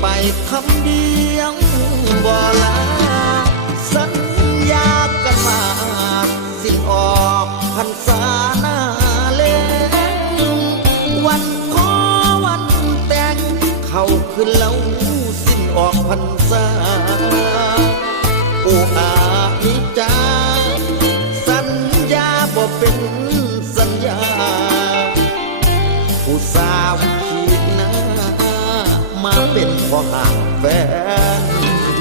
ไปคำเดียวบ่ลาสัญญากันมาสิ้นออกพรรษาหน้าเล่วันขอวันแต่งเข้าขึ้นแล้วสิ้นออกพรรษาผู้อานิจจาสัญญาบ่เป็นสัญญาผู้สาวขีดหน้ามาเป็นพ่อห่างแฟน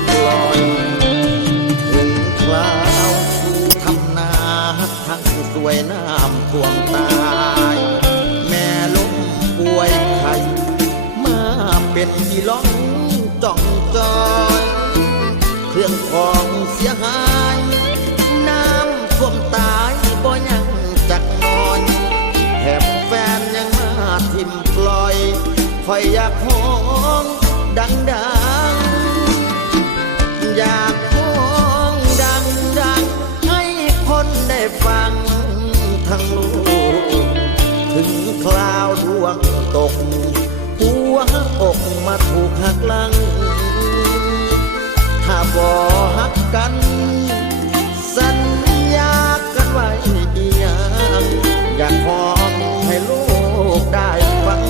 ปล่อยถึงคราวทำนาทั้งสวยน้ำท่วมตายแม่ล้มป่วยไข้มาเป็นที่ร้องจ้องจอยเครื่องของเสียหายน้ำท่วมตายบ่ยังจักน้อยแถมแฟนยังมาทิ่มปล่อยคอยอยากห้องดังอยากห้องดังให้คนได้ฟังทั้งโลกถึงคราวดวงตกหัวอกมาถูกหักหลังถ้าบ่ฮักกันสัญญากันไว้อย่างอยากห้องให้โลกได้ฟัง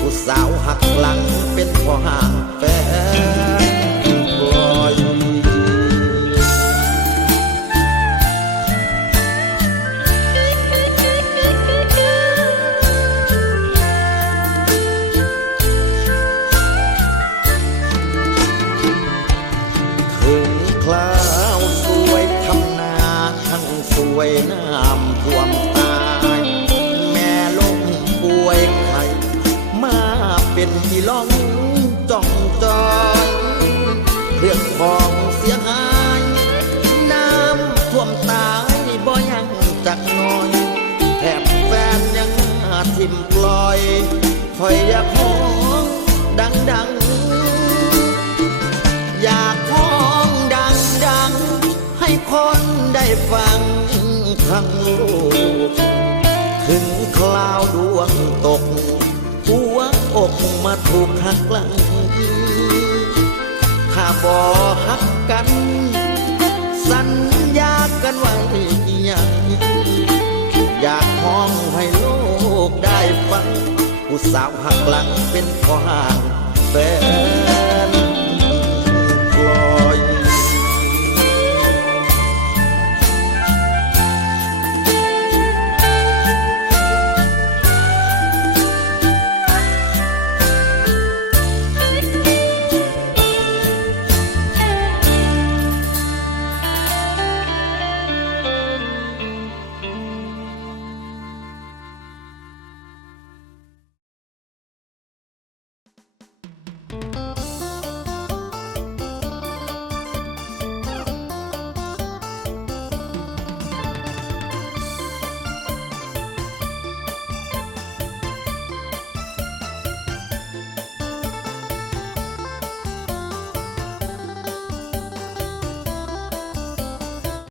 ผู้สาวหักหลังเป็นพ่อห่างแฟนปล่อยถึงคราวสวยทำนาทั้งสวยน้ำท่วมตายแม่ล้มป่วยไข้มาเป็นที่ร้องจ้องจอยเครื่องของเสียหายน้ำท่วมตายบ่ยังจักน้อยแถมแฟนยังมาทิ่มปล่อยคอยอยากห้องดังอยากห้องดังให้คนได้ฟังทั้งโลกถึงคราวดวงตกหัวอกมาถูกหักหลังถ้าบ่ฮักกันสัญญากันไว้อย่างอยากห้องให้โลกได้ฟังผู้สาวหักหลังเป็นพ่อห่างแฟน